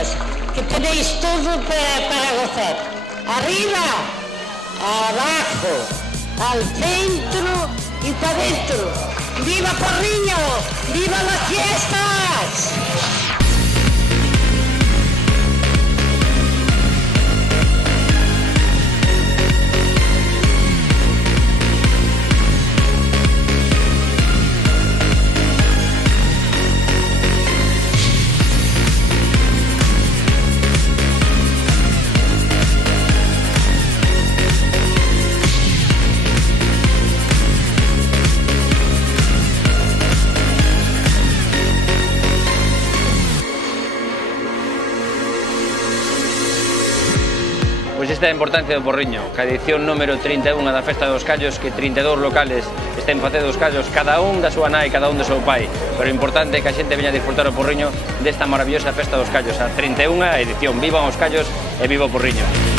chicos, que tenéis todo para gozar. Arriba, abajo, al centro y para adentro. ¡Viva Porriño! ¡Viva las fiestas! Pois esta é a importancia do Porriño, que a edición número 31 da Festa dos Callos, que 32 locales estén facendo os callos, cada un da súa nai, cada un do seu pai, pero o importante é que a xente veña a disfrutar o Porriño desta maravillosa Festa dos Callos, a 31 edición. Vivan os callos e viva o Porriño!